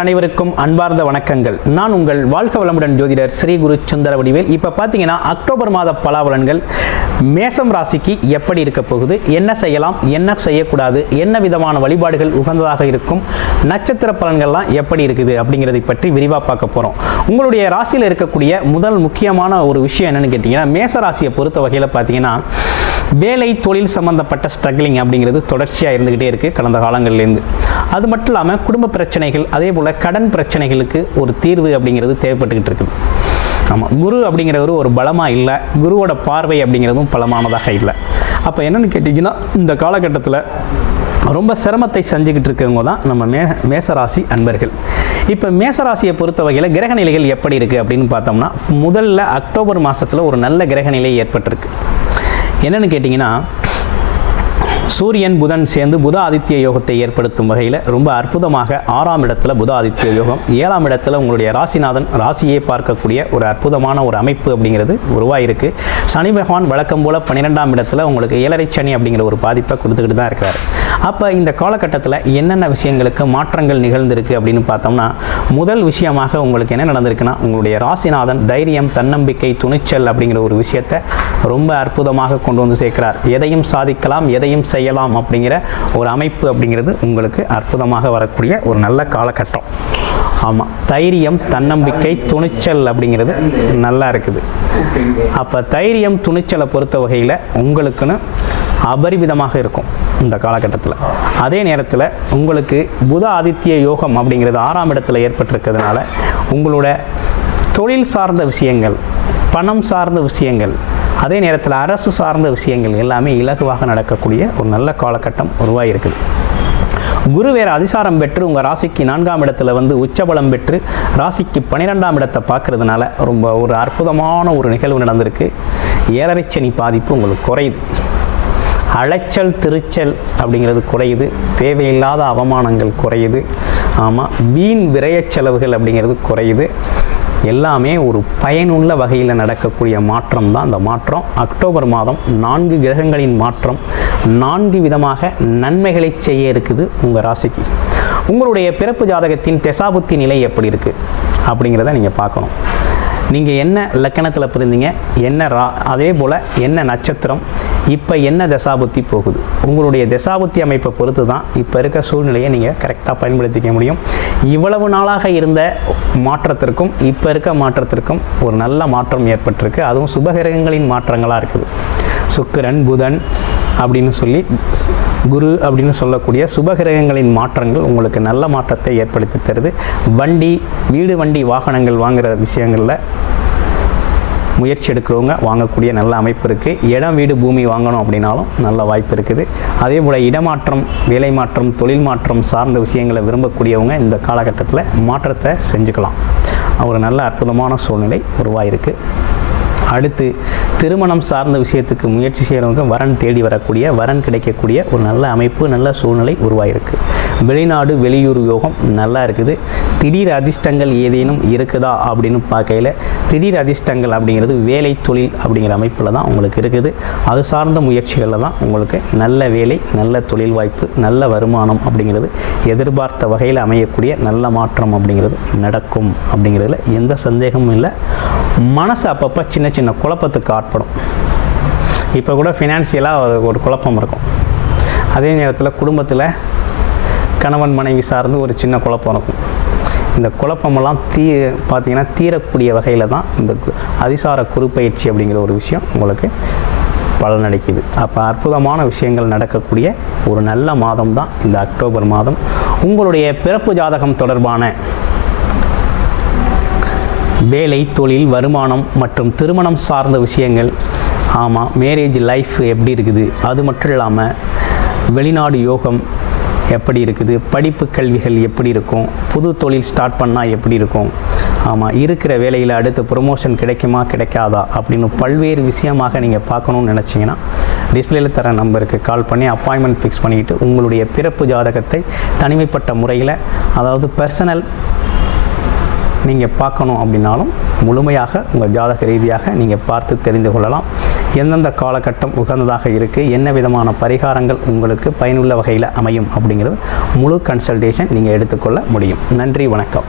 அனைவருக்கும் அன்பார்ந்த வணக்கங்கள். நான் உங்கள் வாழ்க வளமுடன் ஜோதிடர் ஸ்ரீ குரு சுந்தர வடிவேல். இப்போ பார்த்தீங்கன்னா அக்டோபர் மாத பலாபலன்கள் மேசம் ராசிக்கு எப்படி இருக்க போகுது, என்ன செய்யலாம், என்ன செய்யக்கூடாது, என்ன விதமான வழிபாடுகள் உகந்ததாக இருக்கும், நட்சத்திர பலன்கள்லாம் எப்படி இருக்குது அப்படிங்கிறதை பற்றி விரிவாக பார்க்க போகிறோம். உங்களுடைய ராசியில் இருக்கக்கூடிய முதல் முக்கியமான ஒரு விஷயம் என்னன்னு கேட்டிங்கன்னா, மேச ராசியை பொறுத்த வகையில் பார்த்தீங்கன்னா வேலை தொழில் சம்பந்தப்பட்ட ஸ்ட்ரகிளிங் அப்படிங்கிறது தொடர்ச்சியாக இருந்துக்கிட்டே இருக்குது கடந்த காலங்கள்லேருந்து. அது மட்டும் இல்லாமல் குடும்ப பிரச்சனைகள், அதே போல் கடன் பிரச்சனைகளுக்கு ஒரு தீர்வு அப்படிங்கிறது தேவைப்பட்டுக்கிட்டு இருக்குது. ஆமாம், குரு அப்படிங்கிறவர் ஒரு பலமாக இல்லை, குருவோட பார்வை அப்படிங்கிறதும் பலமானதாக இல்லை. அப்போ என்னென்னு கேட்டிங்கன்னா, இந்த காலகட்டத்தில் ரொம்ப சிரமத்தை செஞ்சுக்கிட்டு இருக்கவங்க தான் நம்ம மேசராசி அன்பர்கள். இப்போ மேசராசியை பொறுத்த வகையில் கிரக நிலைகள் எப்படி இருக்குது அப்படின்னு பார்த்தோம்னா, முதல்ல அக்டோபர் மாதத்தில் ஒரு நல்ல கிரக நிலை ஏற்பட்டிருக்கு. என்னென்னு கேட்டிங்கன்னா, சூரியன் புதன் சேர்ந்து புத ஆதித்ய யோகத்தை ஏற்படுத்தும் வகையில் ரொம்ப அற்புதமாக 6ஆம் இடத்துல புத ஆதித்ய யோகம், 7ஆம் இடத்துல உங்களுடைய ராசிநாதன் ராசியை பார்க்கக்கூடிய ஒரு அற்புதமான ஒரு அமைப்பு அப்படிங்கிறது உருவாயிருக்கு. சனி பகவான் வழக்கம் போல் 12ஆம் இடத்துல உங்களுக்கு 7.5 சனி அப்படிங்கிற ஒரு பாதிப்பை கொடுத்துக்கிட்டு தான் இருக்கிறார். அப்போ இந்த காலகட்டத்தில் என்னென்ன விஷயங்களுக்கு மாற்றங்கள் நிகழ்ந்திருக்கு அப்படின்னு பார்த்தோம்னா, முதல் விஷயமாக உங்களுக்கு என்ன நடந்திருக்குன்னா, உங்களுடைய ராசிநாதன் தைரியம், தன்னம்பிக்கை, துணிச்சல் அப்படிங்கிற ஒரு விஷயத்தை ரொம்ப அற்புதமாக கொண்டு வந்து சேர்க்கிறார். எதையும் சாதிக்கலாம், எதையும் செய்யலாம் அப்படிங்கிற ஒரு அமைப்பு அப்படிங்கிறது உங்களுக்கு அற்புதமாக வரக்கூடிய ஒரு நல்ல காலகட்டம். ஆமாம், தைரியம், தன்னம்பிக்கை, துணிச்சல் அப்படிங்கிறது நல்லா இருக்குது. அப்போ தைரியம், துணிச்சலை பொறுத்த வகையில் உங்களுக்குன்னு அபரிவிதமாக இருக்கும் இந்த காலகட்டத்தில். அதே நேரத்தில் உங்களுக்கு புத ஆதித்ய யோகம் அப்படிங்கிறது 6ஆம் இடத்துல ஏற்பட்டிருக்கிறதுனால உங்களோட தொழில் சார்ந்த விஷயங்கள், பணம் சார்ந்த விஷயங்கள், அதே நேரத்தில் அரசு சார்ந்த விஷயங்கள் எல்லாமே இலகுவாக நடக்கக்கூடிய ஒரு நல்ல காலகட்டம் உருவாகிருக்குது. குரு வேறு அதிசாரம் பெற்று உங்கள் ராசிக்கு 4ஆம் இடத்துல வந்து உச்சபலம் பெற்று ராசிக்கு 12ஆம் இடத்தை பார்க்கறதுனால ரொம்ப ஒரு அற்புதமான ஒரு நிகழ்வு நடந்திருக்கு. 7.5 சனி பாதிப்பு உங்களுக்கு குறையுது. அலைச்சல் திருச்சல் அப்படிங்கிறது குறையுது. தேவையில்லாத அவமானங்கள் குறையுது. ஆமாம், வீண் விரய செலவுகள் அப்படிங்கிறது குறையுது. எல்லாமே ஒரு பயனுள்ள வகையில் நடக்கக்கூடிய மாற்றம் தான் இந்த மாற்றம். அக்டோபர் மாதம் 4 கிரகங்களின் மாற்றம் 4 விதமாக நன்மைகளை செய்ய இருக்குது உங்கள் ராசிக்கு. உங்களுடைய பிறப்பு ஜாதகத்தின் தசாபுத்தி நிலை எப்படி இருக்குது அப்படிங்கிறத நீங்கள் பார்க்கணும். நீங்கள் என்ன லக்கணத்தில் பிறந்தீங்க, என்ன அதே போல் என்ன நட்சத்திரம், இப்போ என்ன தசாபுத்தி போகுது, உங்களுடைய தசாபுத்தி அமைப்பை பொறுத்து தான் இப்போ இருக்க சூழ்நிலையை நீங்கள் கரெக்டாக பயன்படுத்திக்க முடியும். இவ்வளவு நாளாக இருந்த மாற்றத்திற்கும் இப்போ இருக்க மாற்றத்திற்கும் ஒரு நல்ல மாற்றம் ஏற்பட்டிருக்கு. அதுவும் சுபகிரகங்களின் மாற்றங்களாக இருக்குது. சுக்கிரன், புதன் அப்படின்னு சொல்லி குரு அப்படின்னு சொல்லக்கூடிய சுபகிரகங்களின் மாற்றங்கள் உங்களுக்கு நல்ல மாற்றத்தை ஏற்படுத்தி தருது. வண்டி, வீடு, வண்டி, வாகனங்கள் வாங்குகிற விஷயங்களில் முயற்சி எடுக்கிறவங்க வாங்கக்கூடிய நல்ல அமைப்பு இருக்குது. இடம், வீடு, பூமி வாங்கணும் அப்படின்னாலும் நல்ல வாய்ப்பு இருக்குது. அதே போல் இடமாற்றம், வேலை மாற்றம், தொழில் மாற்றம் சார்ந்த விஷயங்களை விரும்பக்கூடியவங்க இந்த காலகட்டத்தில் மாற்றத்தை செஞ்சுக்கலாம். ஒரு நல்ல அற்புதமான சூழ்நிலை உருவாயிருக்கு. அடுத்து திருமணம் சார்ந்த விஷயத்துக்கு முயற்சி செய்கிறவங்க வரன் தேடி வரக்கூடிய, வரன் கிடைக்கக்கூடிய ஒரு நல்ல அமைப்பு, நல்ல சூழ்நிலை உருவாயிருக்கு. வெளிநாடு, வெளியூர் யோகம் நல்லா இருக்குது. திடீர் அதிர்ஷ்டங்கள் ஏதேனும் இருக்குதா அப்படின்னு பார்க்கையில் திடீர் அதிர்ஷ்டங்கள் அப்படிங்கிறது வேலை, தொழில் அப்படிங்கிற அமைப்பில் தான் உங்களுக்கு இருக்குது. அது சார்ந்த முயற்சிகளில் தான் உங்களுக்கு நல்ல வேலை, நல்ல தொழில் வாய்ப்பு, நல்ல வருமானம் அப்படிங்கிறது எதிர்பார்த்த வகையில் அமையக்கூடிய நல்ல மாற்றம் அப்படிங்கிறது நடக்கும் அப்படிங்கிறதுல எந்த சந்தேகமும் இல்லை. மனசு அப்பப்போ சின்ன சின்ன குழப்பத்துக்கு ஆட்படும். இப்போ கூட ஃபினான்ஷியலாக ஒரு குழப்பம் இருக்கும். அதே நேரத்தில் குடும்பத்தில் கணவன் மனைவி சார்ந்து ஒரு சின்ன குழப்பம் இருக்கும். இந்த குழப்பமெல்லாம் பார்த்திங்கன்னா தீரக்கூடிய வகையில் தான் இந்த அதிசார குருப்பயிற்சி அப்படிங்கிற ஒரு விஷயம் உங்களுக்கு பலனளிக்குது. அப்போ அற்புதமான விஷயங்கள் நடக்கக்கூடிய ஒரு நல்ல மாதம் தான் இந்த அக்டோபர் மாதம். உங்களுடைய பிறப்பு ஜாதகம் தொடர்பான வேலை, தொழில், வருமானம் மற்றும் திருமணம் சார்ந்த விஷயங்கள், ஆமாம், மேரேஜ் லைஃப் எப்படி இருக்குது, அது மட்டும் இல்லாமல் வெளிநாடு யோகம் எப்படி இருக்குது, படிப்பு கல்விகள் எப்படி இருக்கும், புது தொழில் ஸ்டார்ட் பண்ணால் எப்படி இருக்கும், ஆமாம், இருக்கிற வேலையில் அடுத்து ப்ரொமோஷன் கிடைக்குமா கிடைக்காதா அப்படின்னு பல்வேறு விஷயமாக நீங்கள் பார்க்கணுன்னு நினச்சிங்கன்னா டிஸ்பிளேயில் தர நம்பருக்கு கால் பண்ணி அப்பாயின்மெண்ட் ஃபிக்ஸ் பண்ணிக்கிட்டு உங்களுடைய பிறப்பு ஜாதகத்தை தனிமைப்பட்ட முறையில், அதாவது பர்சனல் நீங்கள் பார்க்கணும் அப்படின்னாலும் முழுமையாக உங்கள் ஜாதக ரீதியாக நீங்கள் பார்த்து தெரிந்து கொள்ளலாம். எந்தெந்த காலகட்டம் உகந்ததாக இருக்குது, என்ன விதமான பரிகாரங்கள் உங்களுக்கு பயனுள்ள வகையில் அமையும் அப்படிங்கிறது முழு கன்சல்டேஷன் நீங்கள் எடுத்துக்கொள்ள முடியும். நன்றி, வணக்கம்.